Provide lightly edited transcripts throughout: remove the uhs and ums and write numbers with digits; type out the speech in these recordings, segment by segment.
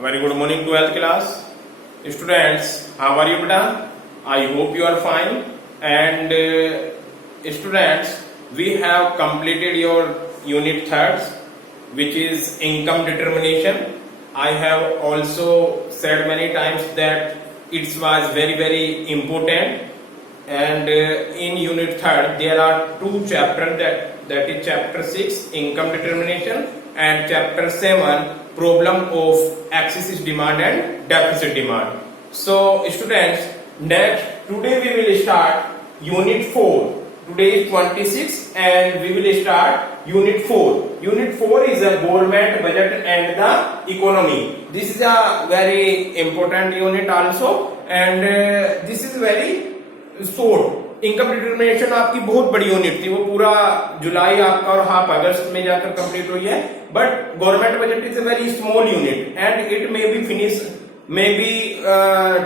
Very good morning, 12th class. Students, how are you, beta? I hope you are fine. And students, we have completed your unit thirds, which is income determination. I have also said many times that it was very important. And in unit third, there are two chapters, that is chapter 6, income determination, and chapter 7, problem of excess demand and deficit demand. So students, today we will start unit 4. Today is 26 and we will start unit 4. Unit 4 is a government budget and the economy. This is a very important unit also, and this is very short. Income determination आपकी बहुत बड़ी unit थी, वो पूरा जुलाई आपका और half अगस्त में जाकर कंप्लीट हुई है. But government budget is a very small unit and it may be finish may be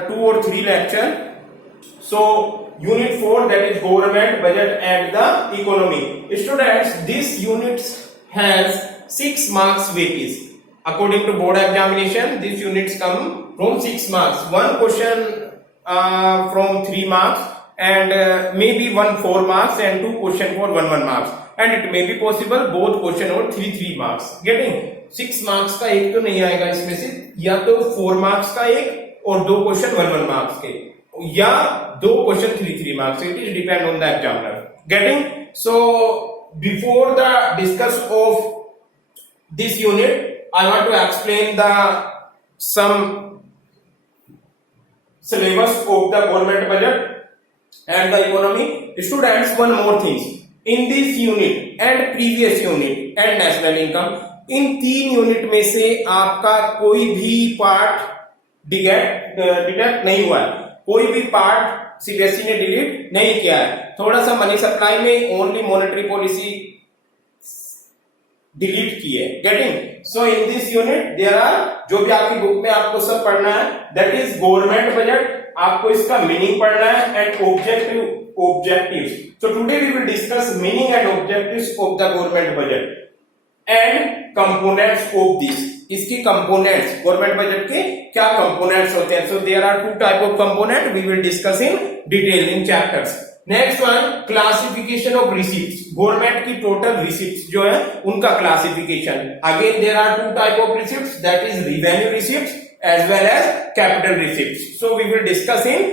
2 or 3 lecture. So unit 4, that is government budget and the economy. Students, this unit has 6 marks weightage. According to board examination, these units come from 6 marks. One question from 3 marks, and maybe 1 4 marks and 2 question for 1 marks, and it may be possible both question or 3 marks. Getting 6 marks का एक तो नहीं आएगा इसमें से, या तो 4 marks का एक और 2 question 1 marks के, या 2 question 3 marks. It is depend on the examiner. Getting? So before the discuss of this unit, I want to explain the some syllabus of the government budget and the economy. Students, one more thing. In this unit and previous unit and national income, in 3 unit में से आपका कोई भी part deduct नहीं हुआ है, कोई भी पार्ट सीबीएसई ने डिलीट नहीं किया है. थोड़ा सा मनी सप्लाई में ओनली मॉनेटरी पॉलिसी डिलीट की है. Getting? So in this unit there are, जो भी आपकी बुक में आपको सब पढ़ना है, दैट इज गवर्नमेंट बजट. आपको इसका मीनिंग पढ़ना है and objectives. So today we will discuss meaning and objectives of the government budget and components of this. इसकी कंपोनेंट्स, गवर्नमेंट बजट के क्या कंपोनेंट्स होते हैं. So there are 2 type of component, we will discuss in detail in chapters. Next one, classification of receipts. Government की total receipts जो है उनका classification. Again there are 2 type of receipts, that is revenue receipts as well as capital receipts. So we will discuss in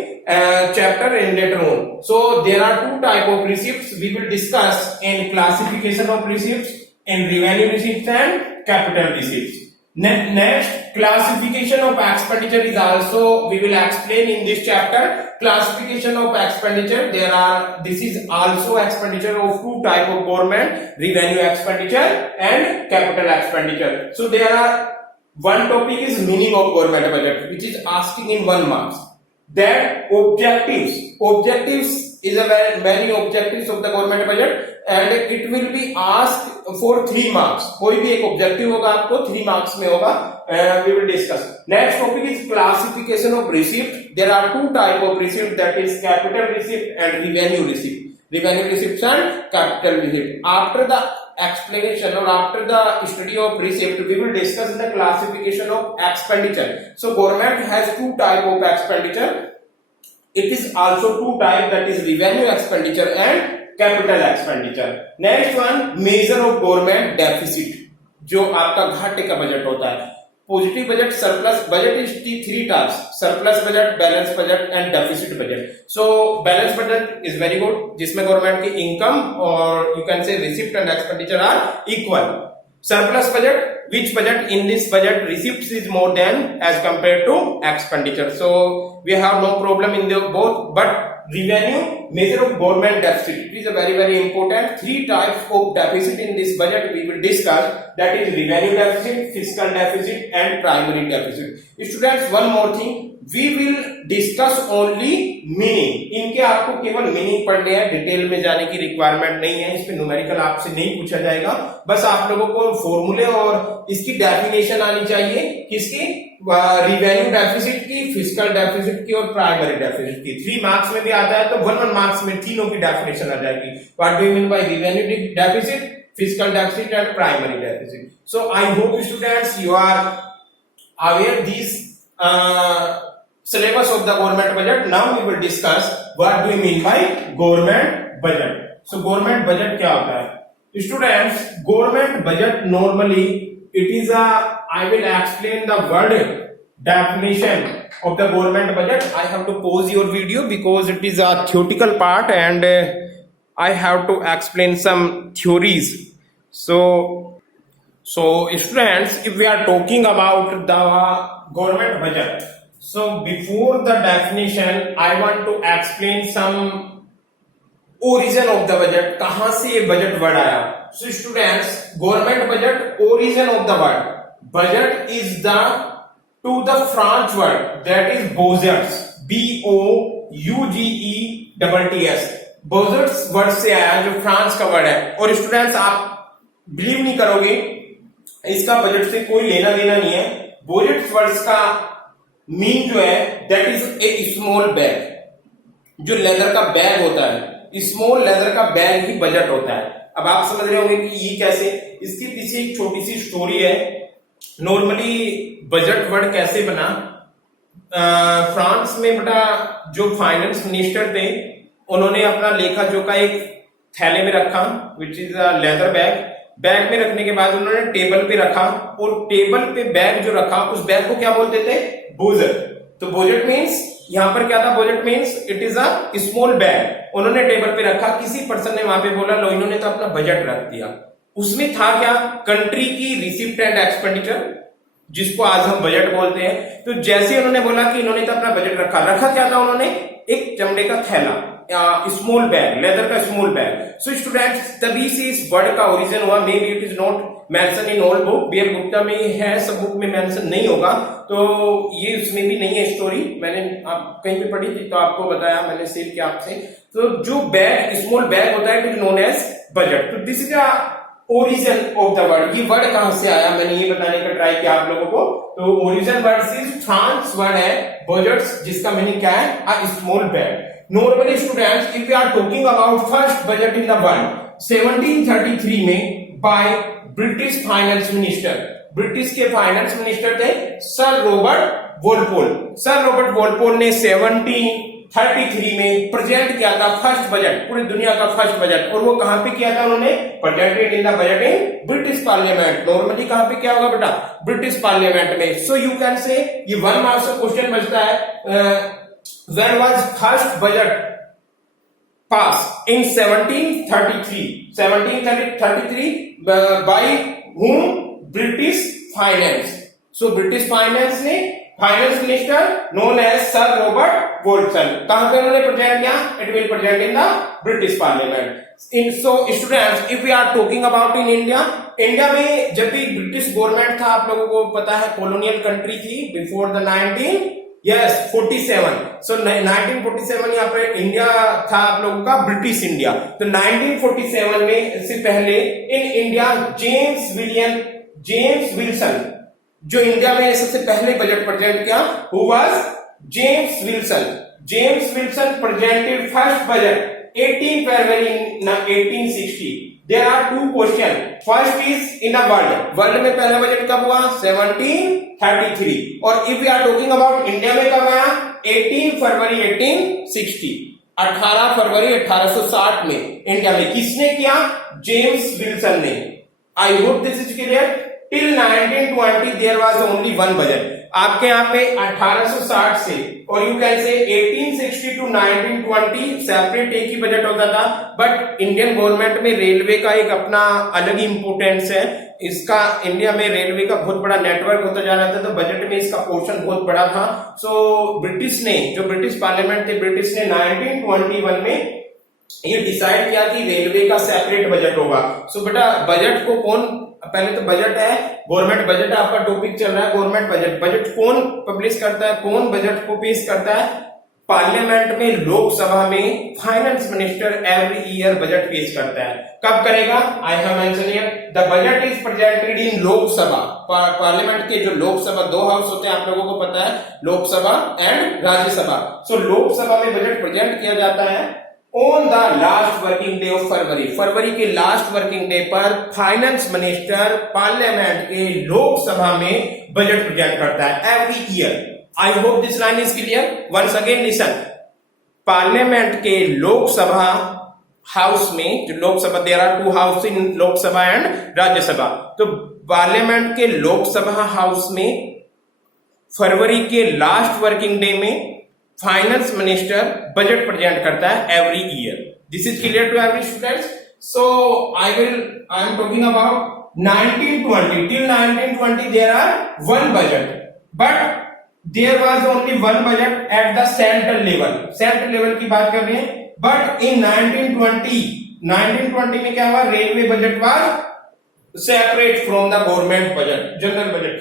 chapter in later on. So there are 2 type of receipts we will discuss in classification of receipts, in revenue receipts and capital receipts. Next, classification of expenditure is also we will explain in this chapter. Classification of expenditure, this is also expenditure of 2 type of government, revenue expenditure and capital expenditure. So there are one topic is meaning of government budget, which is asking in 1 marks. Then objectives is a many objectives of the government budget and it will be asked for 3 marks. कोई भी एक objective होगा आपको 3 marks में होगा. We will discuss. Next topic is classification of receipt. There are 2 type of receipt, that is capital receipt and revenue receipt. Revenue receipts and capital receipt. After the explanation or after the study of receipt, we will discuss the classification of expenditure. So government has 2 type of expenditure. It is also 2 type, that is revenue expenditure and capital expenditure. Next one, measure of government deficit. जो आपका घाटे का budget होता है. Positive budget, surplus budget is 3 types: surplus budget, balance budget and deficit budget. So balance budget is very good, जिसमें government की income और you can say receipt and expenditure are equal. Surplus budget, which budget in this budget receipts is more than as compared to expenditure. So we have no problem in the both. But revenue, measure of government deficit, it is a very important. 3 types of deficit in this budget we will discuss, that is revenue deficit, fiscal deficit and primary deficit. Students, one more thing, we will discuss only meaning. इनके आपको केवल meaning पढ़ने हैं, detail में जाने की requirement नहीं है. इसमें न्यूमेरिकल आपसे नहीं पूछा जाएगा, बस आप लोगों को फॉर्मूले और इसकी डेफिनेशन आनी चाहिए. किसकी? रिवेन्यू डेफिसिट की, फिस्कल डेफिसिट की और प्राइमरी डेफिसिट की. 3 मार्क्स में भी आता है तो 1 मार्क्स में तीनों की डेफिनेशन आ जाएगी. What do you mean bye revenue deficit, fiscal deficit and primary deficit. So I hope students you are aware these syllabus of the government budget. Now we will discuss what do we mean by government budget. So government budget क्या होता है? Students, government budget normally it is a, I will explain the word definition of the government budget. I have to pause your video because it is a theoretical part and I have to explain some theories. So students, if we are talking about the government budget, so before the definition I want to explain some origin of the budget. कहां से ये budget word आया? So students, government budget, origin of the word budget is the to the French word that is budgets, BOUGETTS. budgets word से आया जो France का word है. और स्टूडेंट्स आप बिलीव नहीं करोगे, इसका बजट से कोई लेना देना नहीं है. बजट वर्ड्स का मीन जो है that is a small bag. जो लेदर का बैग होता है, स्मॉल लेदर का बैग ही बजट होता है. अब आप समझ रहे होंगे कि ये कैसे. इसके पीछे एक छोटी सी स्टोरी है. नॉर्मली बजट वर्ड कैसे बना, फ्रांस में बेटा जो फाइनेंस मिनिस्टर थे उन्होंने अपना लेखा जोखा एक थैले में रखा which is a leather bag. Bag में रखने के बाद उन्होंने टेबल पे रखा और टेबल पे बैग जो रखा उस बैग को क्या बोलते थे? बोजट. तो बोजट मीन्स यहां पर क्या था? Bougette means it is a small bag. उन्होंने टेबल पे रखा. किसी पर्सन ने वहां पे बोला लो इन्होंने तो अपना बजट रख दिया. उसमें था क्या? कंट्री की रिसिप्ट एंड एक्सपेंडिचर, जिसको आज हम बजट बोलते हैं. तो जैसे उन्होंने बोला कि इन्होंने तो अपना बजट रखा क्या था उन्होंने? एक चमड़े का थैला, स्मॉल बैग, लेदर का स्मॉल बैग. सो स्टूडेंट्स, तभी से इस वर्ड का ओरिजिन हुआ. May be it is not mention in all book. B L Gupta में है, सब बुक में मेंशन नहीं होगा, तो ये उसमें भी नहीं है स्टोरी. मैंने आप कहीं पे पढ़ी थी तो आपको बताया, मैंने शेयर किया आपसे. तो जो बैग, स्मॉल बैग होता है, it is known as budget. तो this is a origin of the word. ये वर्ड कहां से आया मैंने ये बताने का ट्राई किया आप लोगों को. तो ओरिजिन वर्ड से फ्रांस वर्ड है बजट्स, जिसका मीनिंग क्या है? अ small bag. Normally students, if we are talking about first budget in the world, 1733 में by British finance minister, British के फाइनेंस मिनिस्टर थे सर रॉबर्ट वोलपोल. सर रॉबर्ट वोलपोल ने 1733 में प्रेजेंट किया था फर्स्ट बजट, पूरी दुनिया का फर्स्ट बजट. और वो कहां पे किया था उन्होंने? Presented in the budget in British parliament. Normally कहां पे क्या होगा बेटा? ब्रिटिश पार्लियामेंट में. सो यू कैन से ये 1 मार्क्स का क्वेश्चन बचता है. When was first budget passed? In 1733. 1733 by whom? British finance. So British finance ने finance minister known as sir Robert Wolson. कहां पे उन्होंने प्रेजेंट किया? It will present in the British parliament. In so students, if we are talking about in India, India में जब भी British government था, आप लोगों को पता है कॉलोनियल कंट्री थी बिफोर द 47. सो 1947 यहाँ पे इंडिया था आप लोगों का ब्रिटिश इंडिया. तो 1947 में से पहले इन इंडिया जेम्स विल्सन, जो इंडिया में सबसे पहले बजट प्रेजेंट किया, who was James Wilson. James Wilson presented first budget 18 February 1860. There are 2 question. First is in a world में पहला बजट कब हुआ? 1733. और if we are talking about India में कब आया? 18 फरवरी 1860. 18 फरवरी 1860 में इंडिया में किसने किया? जेम्स विल्सन ने. I hope this is clear. Till 1920 there was only one budget. आपके यहाँ पे 1860 से और यू कैन से 1860 टू 1920 सेपरेट एक ही बजट होता था. बट इंडियन गवर्नमेंट में रेलवे का एक अपना अलग ही इंपोर्टेंस है. इसका इंडिया में रेलवे का बहुत बड़ा नेटवर्क होता जा रहा था, तो बजट में इसका पोर्शन बहुत बड़ा था. सो ब्रिटिश ने, जो ब्रिटिश पार्लियामेंट थे, ब्रिटिश ने 1921 में ये डिसाइड किया कि रेलवे का सेपरेट बजट होगा. सो बेटा बजट को कौन, पहले तो बजट है, गवर्नमेंट बजट आपका टॉपिक चल रहा है. गवर्नमेंट बजट, बजट कौन पब्लिश करता है, कौन बजट को पेश करता है? पार्लियामेंट में, लोकसभा में finance minister every year budget पेश करता है. कब करेगा? I have mention here the budget is presented in Lok Sabha. Parliament के जो लोकसभा 2 हाउस होते हैं आप लोगों को पता है, लोकसभा एंड राज्यसभा. सो लोकसभा में बजट प्रेजेंट किया जाता है on the last working day of February, फरवरी के लास्ट वर्किंग डे पर फाइनेंस मिनिस्टर पार्लियामेंट के लोकसभा में बजट प्रेजेंट करता है every year. I hope this line is clear. Once again listen, parliament के लोकसभा हाउस में, जो Lok Sabha, there are two house in Lok Sabha and Rajya Sabha, तो पार्लियामेंट के लोकसभा हाउस में फरवरी के लास्ट वर्किंग डे में फाइनेंस मिनिस्टर बजट प्रेजेंट करता है every year. This is clear to every students. So I am talking about 1920 till 1920 there are one budget, but there was only one budget at the central level, central level की बात कर रहे हैं। But in 1920 में क्या हुआ, railway budget was separate from the government budget, general budget.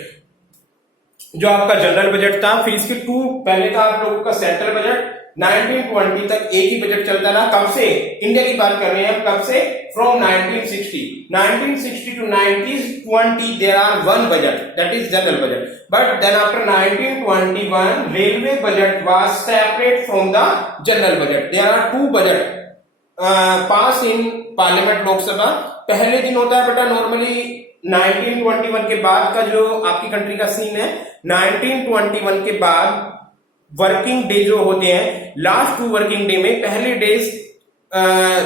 जो आपका जनरल बजट था, फिर इसके टू, पहले था आप लोगों का सेंट्रल बजट। 1920 तक एक ही बजट चलता रहा। कब से? इंडिया की बात कर रहे हैं कब से? From 1960 to 1920 there are one budget, that is general budget, but then after 1921 railway budget was separate from the general budget. There are two budget passed in parliament, lok sabha। पहले दिन होता है बेटा नॉर्मली 1921 के बाद का जो आपकी कंट्री का सीन है, 1921 के बाद वर्किंग डे जो होते हैं, लास्ट टू वर्किंग डे में पहले डेज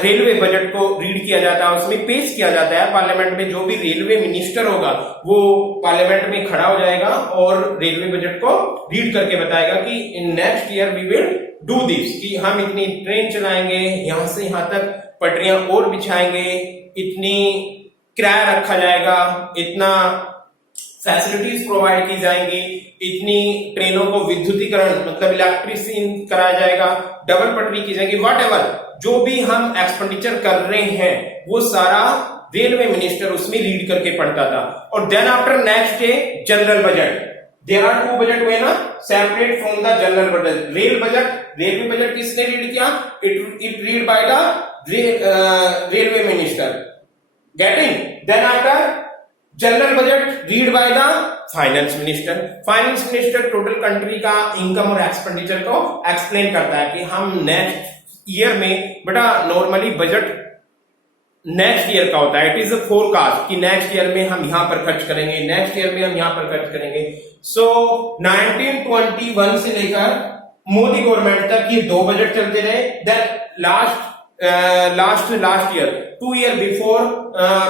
रेलवे बजट को रीड किया जाता है, उसमें पेश किया जाता है पार्लियामेंट में। जो भी रेलवे मिनिस्टर होगा वो पार्लियामेंट में खड़ा हो जाएगा और रेलवे बजट को रीड करके बताएगा कि in next year we will do this, कि हम इतनी ट्रेन चलाएंगे, यहां से यहां तक पटरियां और बिछाएंगे, इतनी किराया रखा जाएगा, इतना फैसिलिटीज प्रोवाइड की जाएंगी, इतनी ट्रेनों को विद्युतीकरण मतलब इलेक्ट्रिसिटी कराया जाएगा, डबल पटरी की जाएगी, व्हाटएवर जो भी हम एक्सपेंडिचर कर रहे हैं वो सारा रेलवे मिनिस्टर उसमें रीड करके पढ़ता था। और then after next day general budget, there are two budget हुए ना, separate from the general budget. Rail budget, railway budget किसने रीड किया? It read by the railway minister, getting. Then after general budget read by the finance minister. Finance minister total country का income और expenditure को explain करता है कि हम next year में, बेटा नॉर्मली बजट नेक्स्ट ईयर का होता है, इट इज अ फोरकास्ट कि नेक्स्ट ईयर में हम यहां पर खर्च करेंगे, नेक्स्ट ईयर में हम यहां पर खर्च करेंगे। सो 1921 से लेकर मोदी गवर्नमेंट तक ये दो बजट चलते रहे। Then last year, 2 year before,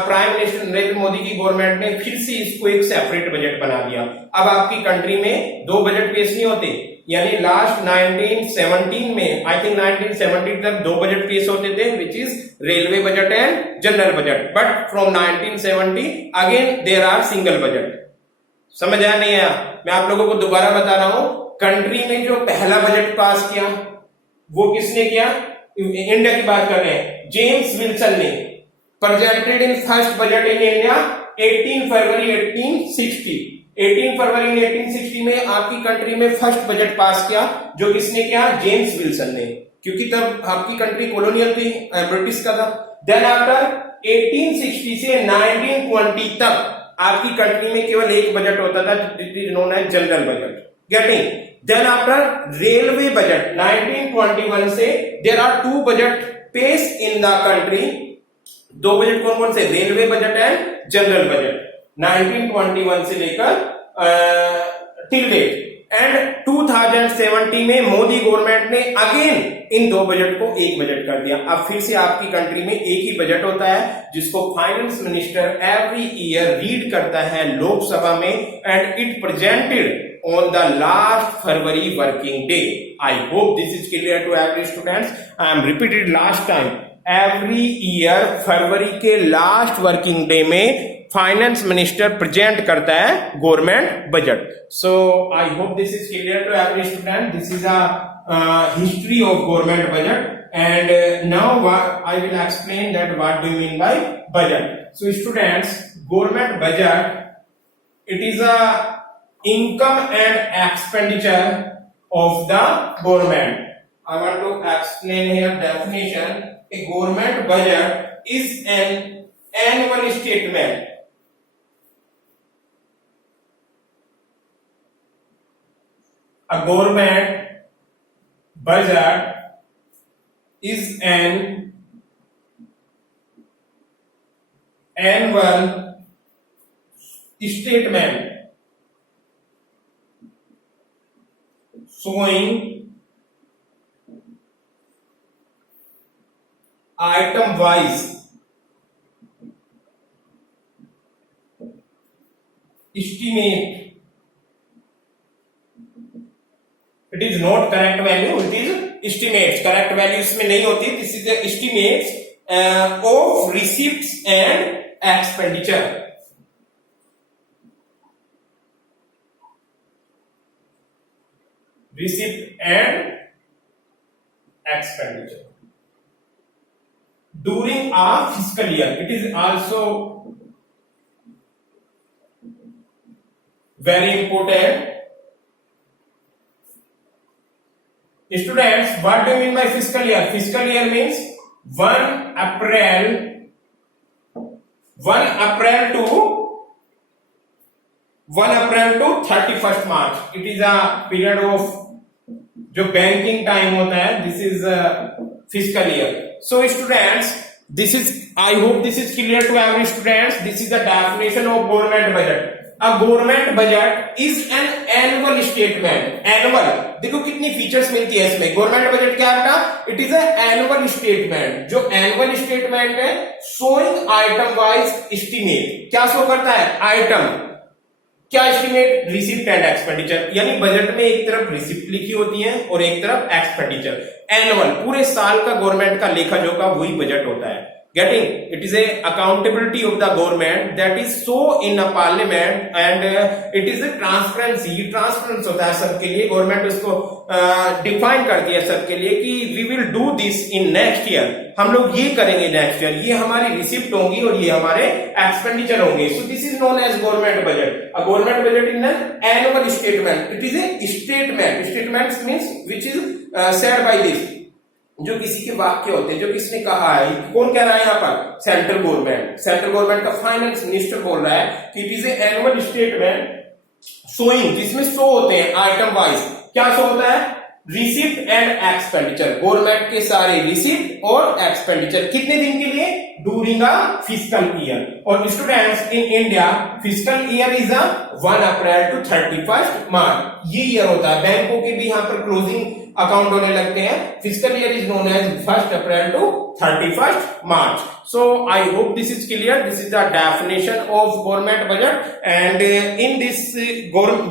prime minister Narendra Modi की गवर्नमेंट ने फिर से इसको एक सेपरेट बजट बना दिया। अब आपकी कंट्री में दो बजट पेश नहीं होते, यानी लास्ट 1917 में, आई थिंक 1970 तक दो बजट पेश होते थे, which is railway budget and general budget. But from 1970 again there are single budget. समझ आया नहीं आया? मैं आप लोगों को दोबारा बता रहा हूं, कंट्री में जो पहला बजट पास किया वो किसने किया? इंडिया की बात कर रहे हैं, जेम्स विल्सन ने। Presented in first budget in India 18 February 1860। 18 February 1860 में आपकी कंट्री में फर्स्ट बजट पास किया, जो किसने किया? जेम्स विल्सन ने, क्योंकि तब आपकी कंट्री कॉलोनियल थी, ब्रिटिश का था। देन आफ्टर 1860 से 1920 तक आपकी कंट्री में केवल एक बजट होता था, known as general budget, getting. Then after railway budget 1921 से देयर आर टू बजट पेश इन द कंट्री। दो बजट कौन कौन से? Railway budget and general budget, 1921 से लेकर टिल डेट। एंड 2070 में मोदी गवर्नमेंट ने अगेन इन दो बजट को एक बजट कर दिया। अब फिर से आपकी कंट्री में एक ही बजट होता है, जिसको finance minister every year read करता है लोकसभा में, and it presented on the last February working day. I hope this is clear to every students. I am repeated last time. Every year फरवरी के लास्ट वर्किंग डे में finance minister present करता है government budget. So I hope this is clear to every student. This is a history of government budget, and now I will explain that what do you mean by budget. So students, government budget it is a income and expenditure of the government. I want to explain here definition. A government budget is an annual statement. A government budget is an annual statement showing item wise estimate. It is not correct value, it is estimates. Correct value इसमें नहीं होती. This is the estimates of receipts and expenditure. Receipt and expenditure during a fiscal year. It is also very important. Students, what do you mean by fiscal year? Fiscal year means 1 April to 31st March. It is a period of जो banking time होता है. This is fiscal year. So students, this is, I hope this is clear to every students. This is the definition of government budget. A government budget is an annual statement. Annual, देखो कितनी features मिलती है इसमें. Government budget क्या है बेटा? It is an annual statement. जो annual statement है, शोइंग आइटम वाइज एस्टीमेट. क्या शो करता है? आइटम. क्या एस्टिमेट? Receipt and expenditure. यानी बजट में एक तरफ रिसिप्ट लिखी होती है और एक तरफ एक्सपेंडिचर. एनुअल, पूरे साल का गवर्नमेंट का लेखा जोखा वही बजट होता है. Getting? It is a accountability of the government that is so in a parliament and it is a transparency. Transparency होता है सबके लिए. गवर्नमेंट उसको डिफाइन करती है सबके लिए कि we will do this in next year. हम लोग ये करेंगे नेक्स्ट ईयर. ये हमारी रिसिप्ट होंगी और ये हमारे एक्सपेंडिचर होंगे. So this is known as government budget. A government budget in an annual statement. It is a statement. Statement means which is said by this. जो किसी के वाक्य होते हैं, जो किसने कहा है. कौन कह रहा है यहाँ पर? Central government. सेंट्रल गवर्नमेंट का फाइनेंस मिनिस्टर बोल रहा है कि it is A annual statement showing, जिसमें शो होते हैं आइटम वाइज. क्या शो होता है? Receipt and expenditure. गवर्नमेंट के सारे रिसिप्ट और एक्सपेंडिचर कितने दिन के लिए? During a fiscal year. और students, in India fiscal year is a 1 April to 31st March. ये ईयर होता है. बैंकों के भी यहाँ पर क्लोजिंग अकाउंट होने लगते हैं. Fiscal year is known as 1 April to 31st March. So I hope this is clear. This is the definition of government budget, and in this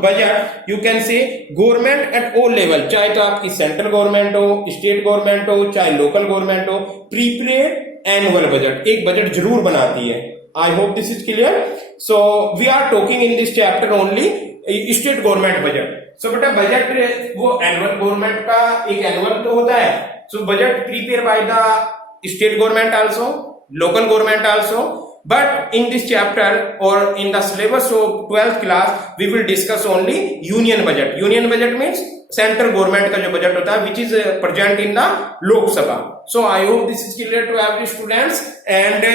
budget you can say government at all level, चाहे तो आपकी central government हो, state government हो, चाहे local government हो, prepaid annual budget, एक budget जरूर बनाती है. I hope this is clear. So we are talking in this chapter only state government budget. So बेटा बजट वो एनुअल गवर्नमेंट का एक एनुअल तो होता है. So budget prepare by the state government also, local government also, but in this chapter or in the syllabus of 12th class we will discuss only union budget. Union budget means central government का जो budget होता है, which is present in the Lok Sabha. So I hope this is clear to every students. And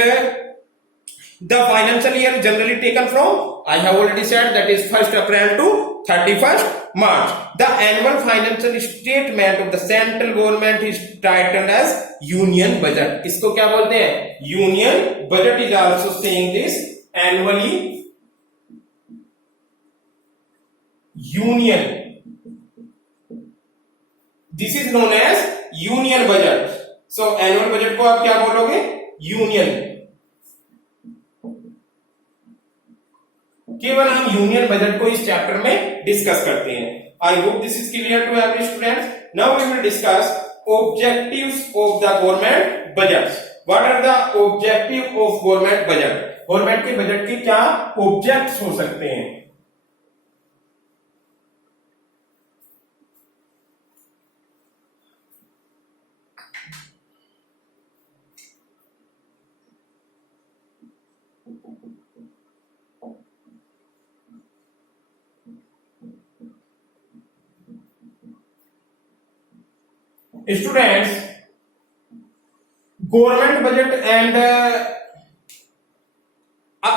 the financial year is generally taken from, I have already said, that is 1st April to 31st March. The annual financial statement of the central government is titled as union budget. इसको क्या बोलते हैं? Union budget is also saying this annually. Union. This is known as union budget. So annual budget को आप क्या बोलोगे? Union. केवल हम यूनियन बजट को इस चैप्टर में डिस्कस करते हैं. I hope this is clear to every students. Now we will discuss objectives of the government budget. What are the objective of government budget? Government के बजट के क्या ऑब्जेक्ट्स हो सकते हैं? Students, government budget and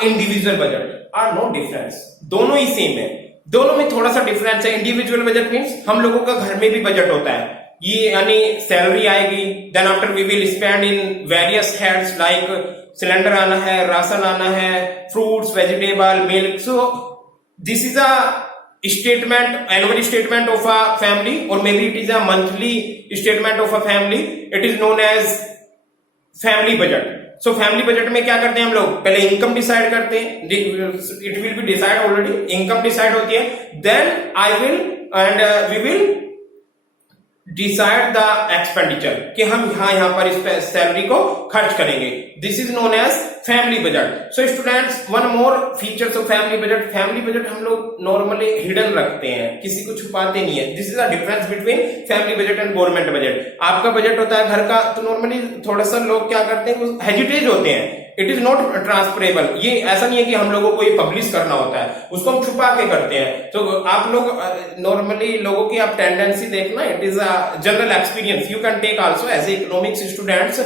individual budget are no difference. दोनों ही same है. दोनों में थोड़ा सा डिफरेंस है. इंडिविजुअल बजट मीन्स हम लोगों का घर में भी बजट होता है. ये यानी सैलरी आएगी। Then after we will spend in various heads like cylinder आना है, राशन आना है, fruits, vegetable, milk. So this is a statement, annual statement of a family, or maybe it is a monthly statement of a family. It is known as family budget. So family budget में क्या करते हैं हम लोग, पहले income decide करते हैं, it will be decide already, income decide होती है, then I will and we will decide the expenditure कि हम यहाँ पर इस सैलरी को खर्च करेंगे। This is known as family budget. So students, one more features of family budget, family budget हम लोग नॉर्मली हिडन रखते हैं, किसी को छुपाते नहीं है। This is the difference between family budget and government budget. आपका बजट होता है घर का, तो नॉर्मली थोड़ा सा लोग क्या करते हैं, वो हेजिटेज होते हैं, इट इज नॉट ट्रांसफरेबल। ये ऐसा नहीं है कि हम लोगों को ये पब्लिश करना होता है, उसको हम छुपा के करते हैं। तो आप लोग नॉर्मली लोगों की आप टेंडेंसी देखना, it is a general experience, you can take also as economics students.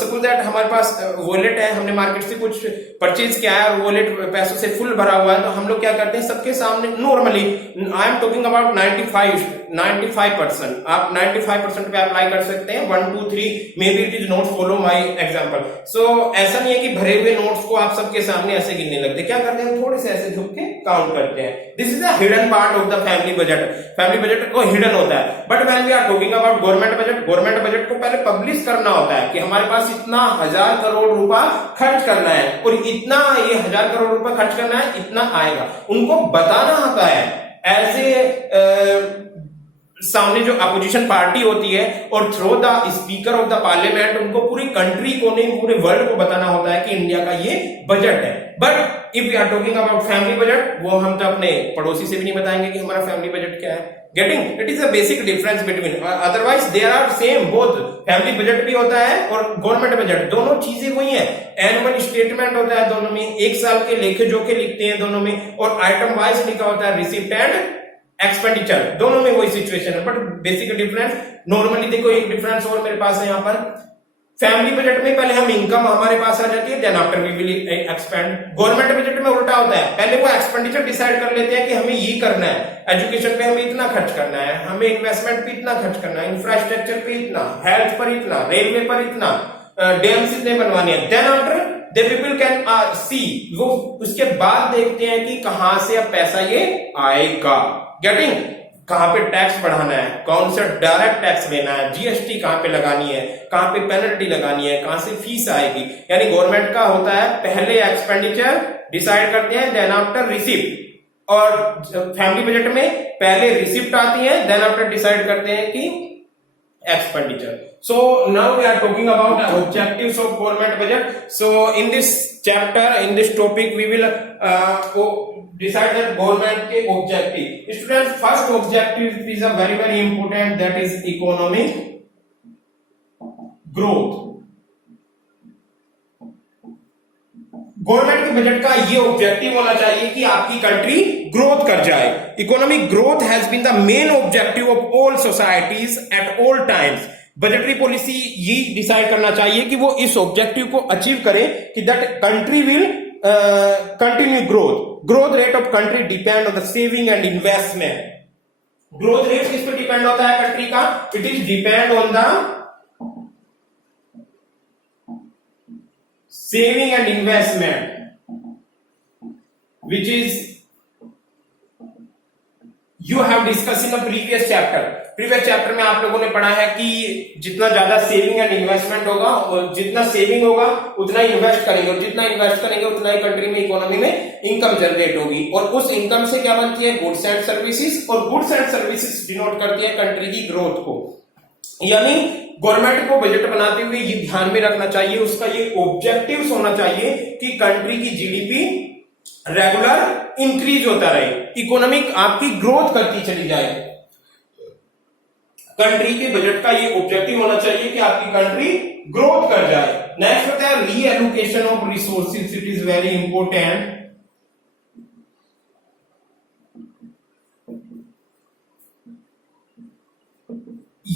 Suppose that हमारे पास वॉलेट है, हमने मार्केट से कुछ परचेज किया है और वॉलेट पैसों से फुल भरा हुआ है, तो हम लोग क्या करते हैं सबके सामने normally, I am talking about 95%, आप 95% पे अप्लाई कर सकते हैं, 1 2 3 may B it is not follow my example. So ऐसा नहीं है कि भरे हुए नोट्स को आप सबके सामने ऐसे गिनने लगते, क्या करते हैं थोड़े से ऐसे झुक के काउंट करते हैं। This is the hidden part of the family budget. Family budget को हिडन होता है। But when we are talking about government budget, government budget को पहले पब्लिश करना होता है कि हमारे पास इतना 1000 करोड़ रुपया खर्च करना है और इतना ये 1000 करोड़ रुपया खर्च करना है, इतना आएगा, उनको बताना होता है एज ए सामने जो अपोजिशन पार्टी होती है, और through the speaker of the parliament उनको पूरी कंट्री को नहीं पूरे वर्ल्ड को बताना होता है कि इंडिया का ये बजट है। But if we are talking about family budget, वो हम तो अपने पड़ोसी से भी नहीं बताएंगे कि हमारा फैमिली बजट क्या है। Getting, it is a basic difference between, otherwise there are same both. Family budget भी होता है और गवर्नमेंट बजट, दोनों चीजें वही है। एनुअल स्टेटमेंट होता है दोनों में, एक साल के लेखे जोखे लिखते हैं दोनों में, और आइटम वाइज लिखा होता है रिसिप्ट एंड एक्सपेंडिचर, दोनों में वही सिचुएशन है। बट बेसिक डिफरेंस, नॉर्मली देखो एक डिफरेंस और मेरे पास है यहाँ पर, फैमिली बजट में पहले हम इनकम हमारे पास आ जाती है, then after we will expend. Government budget में उल्टा होता है, पहले वो एक्सपेंडिचर डिसाइड कर लेते हैं कि हमें ये करना है, एजुकेशन पे हमें इतना खर्च करना है, हमें इन्वेस्टमेंट पे इतना खर्च करना है, इंफ्रास्ट्रक्चर पे इतना, हेल्थ पर इतना, रेलवे पर इतना, डैम्स इतने बनवाने हैं। Then after the people can see, वो उसके बाद देखते हैं कि कहां से अब पैसा ये आएगा। गेटिंग, कहां पे टैक्स बढ़ाना है, कौन सा डायरेक्ट टैक्स लेना है, जीएसटी कहां पे लगानी है, कहां पे पेनल्टी लगानी है, कहां से फीस आएगी। यानी गवर्नमेंट का होता है पहले एक्सपेंडिचर डिसाइड करते हैं, देन आफ्टर रिसिप्ट। और फैमिली बजट में पहले रिसिप्ट आती है, देन आफ्टर डिसाइड करते हैं कि expenditure. So now we are talking about the objectives of government budget. So in this chapter, in this topic, we will decide that government के objective. Students, first objective is a very important, that is economic growth. Government के budget का ये objective होना चाहिए कि आपकी country growth कर जाए। Economic growth has been the main objective of all societies at all times. Budgetary policy ये डिसाइड करना चाहिए कि वो इस ऑब्जेक्टिव को अचीव करे कि that country will continue growth. Growth rate of country depend on the saving and investment. Growth rate किस पे डिपेंड होता है कंट्री का? It is depend on the saving and investment, which is you have discussed in the previous chapter. Previous chapter में आप लोगों ने पढ़ा है कि जितना ज्यादा सेविंग एंड इन्वेस्टमेंट होगा, और जितना सेविंग होगा उतना इन्वेस्ट करेंगे, और जितना इन्वेस्ट करेंगे उतना ही कंट्री में, इकोनॉमी में इनकम जनरेट होगी, और उस इनकम से क्या बनती है? गुड्स एंड सर्विसेज, और गुड्स एंड सर्विसेज डिनोट करती है कंट्री की ग्रोथ को। यानी गवर्नमेंट को बजट बनाते हुए ये ध्यान में रखना चाहिए, उसका ये ऑब्जेक्टिव्स होना चाहिए कि कंट्री की जीडीपी रेगुलर इंक्रीज होता रहे, इकोनॉमिक आपकी ग्रोथ करती चली जाए। कंट्री के बजट का ये ऑब्जेक्टिव होना चाहिए कि आपकी कंट्री ग्रोथ कर जाए। नेक्स्ट होता है reallocation of resources, it is very important.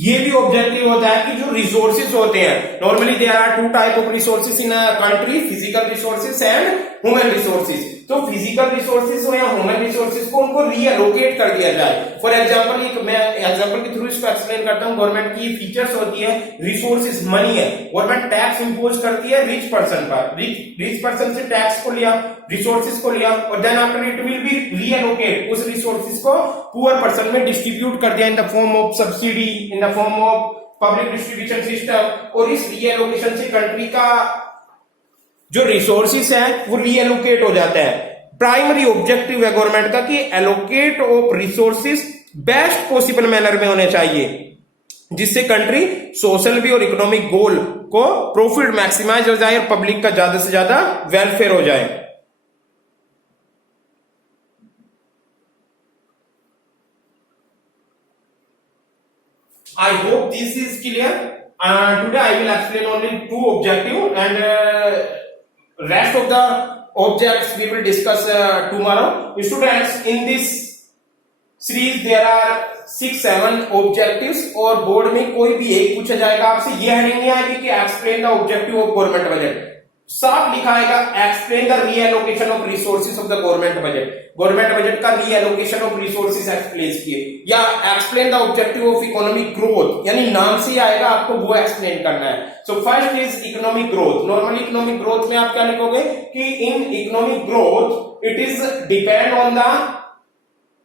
ये भी ऑब्जेक्टिव होता है कि जो रिसोर्सेज होते हैं, normally there are two type of resources in a country, physical resources and human resources. तो फिजिकल रिसोर्सेज हो या ह्यूमन रिसोर्सेज को उनको रीएलोकेट कर दिया जाए। फॉर एग्जांपल एक मैं एग्जांपल के थ्रू इसको एक्सप्लेन करता हूं। गवर्नमेंट की फीचर्स होती है, रिसोर्सेज मनी है, गवर्नमेंट टैक्स इंपोज करती है रिच पर्सन पर, रिच पर्सन से टैक्स को लिया, रिसोर्सेज को लिया, और then after it will be reallocate, उस रिसोर्सेज को पुअर पर्सन में डिस्ट्रीब्यूट कर दिया in the form of subsidy, in the form of public distribution system, और इस रीएलोकेशन से कंट्री का जो रिसोर्सेस है वो रीएलोकेट हो जाता है। प्राइमरी ऑब्जेक्टिव है गवर्नमेंट का कि allocate of resources best possible manner में होने चाहिए, जिससे कंट्री सोशल भी और इकोनॉमिक गोल को प्रॉफिट मैक्सिमाइज हो जाए और पब्लिक का ज्यादा से ज्यादा वेलफेयर हो जाए। I hope this is clear. Today I will explain only two objective and rest of the objects we will discuss tomorrow. Students, in this series there are 6-7 objectives और बोर्ड में कोई भी एक पूछा जाएगा आपसे। ये हेडिंग नहीं आएगी कि explain the objective of government budget, साफ लिखा आएगा explain the reallocation of resources of the government budget, government budget का रीएलोकेशन ऑफ रिसोर्सेज एक्सप्लेन किए, या explain the objective of economic growth, यानी नाम से ही आएगा आपको वो एक्सप्लेन करना है। So first is economic growth. Normally economic growth में आप क्या लिखोगे कि in economic growth it is depend on the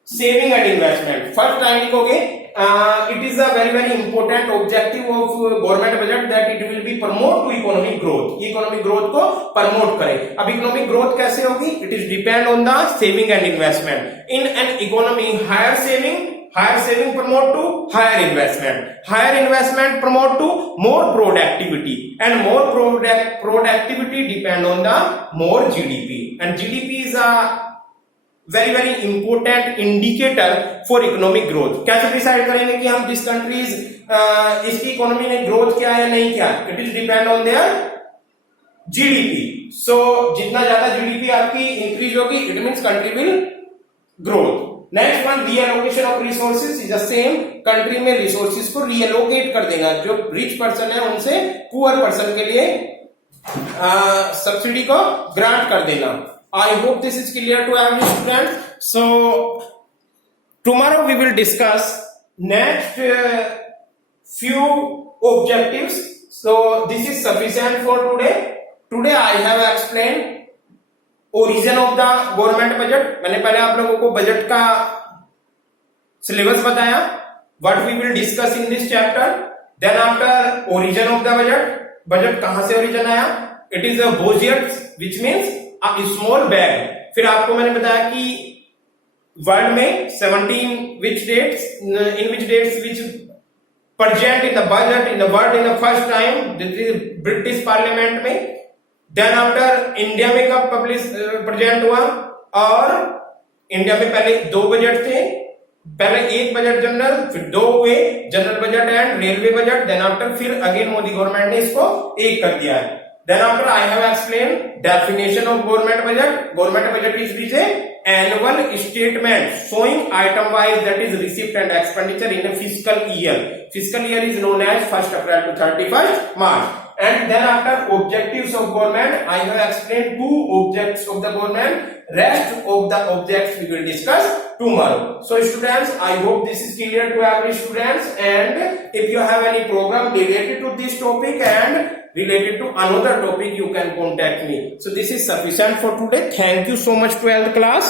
saving and investment. First time लिखोगे it is a very important objective of government budget that it will be promote to economic growth, economic growth को promote करे। अब economic growth कैसे होगी? It is depend on the saving and investment in an economy. Higher saving promote to higher investment promote to more productivity, and more productivity depend on the more GDP, and GDP is a very important indicator for economic growth। कैसे decide करेंगे कि हम जिस countries इसकी economy ने growth किया है नहीं किया? It is depend on their GDP. So जितना ज्यादा जीडीपी आपकी इंक्रीज होगी it means country will growth. Next one, reallocation of resources is the same. Country में रिसोर्सेज को रीएलोकेट कर देगा, जो रिच पर्सन है उनसे पुअर पर्सन के लिए सब्सिडी को ग्रांट कर देना। I hope this is clear to every student. So tomorrow we will discuss next few objectives. So this is sufficient for today. Today I have explained origin of the government budget. मैंने पहले आप लोगों को budget का syllabus बताया, what we will discuss in this chapter. Then after origin of the budget, budget कहां से origin आया? It is a budget which means small bag. फिर आपको मैंने बताया कि वर्ल्ड में 17 which dates which present in the budget in the world in the first time, British parliament में। देन आफ्टर इंडिया में कब पब्लिश प्रेजेंट हुआ? और इंडिया में पहले 2 बजट थे, पहले एक बजट जनरल, फिर 2 हुए general budget and railway budget. Then after फिर अगेन मोदी गवर्नमेंट ने इसको एक कर दिया है। Then after I have explained definition of government budget. Government budget is a annual statement showing item wise, that is receipt and expenditure in a fiscal year. Fiscal year is known as 1st April to 31st March. And then after objectives of government, I have explained 2 objects of the government. Rest of the objects we will discuss tomorrow. So students, I hope this is clear to every students, and if you have any program related to this topic and related to another topic, you can contact me. So this is sufficient for today. Thank you so much 12th class.